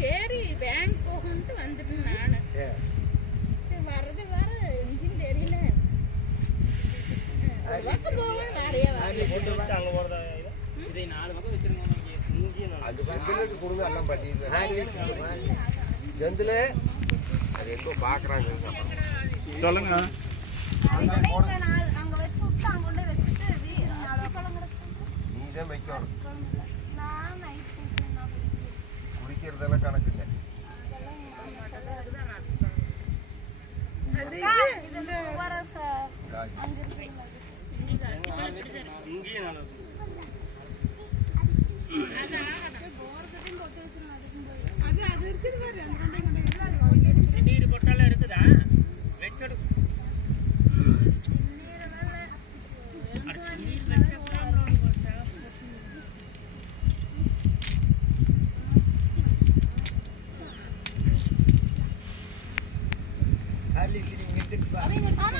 சரி பேங்க் போகும்ட்டு வந்துட்டு நானு வர்றது வர எங்கேயும் தெரியல. பக்கம் போகணும் வேறையா அங்க போறதா இதை 4 பக்கம் வச்சிருக்கோம். அது பக்கத்துல கொடுங்க எல்லாம் பண்ணிடுவேன். செந்தில அது எங்கோ பாக்குறாங்க சொல்லுங்க. அங்க வச்சு விட்டு அங்க கொண்டு வச்சுட்டு நீதான் வைக்கணும். நான் நைட் குளிக்கிறதெல்லாம் கணக்கு இல்லை. போட்டாலும் இருக்குதா வச்சு ஆமா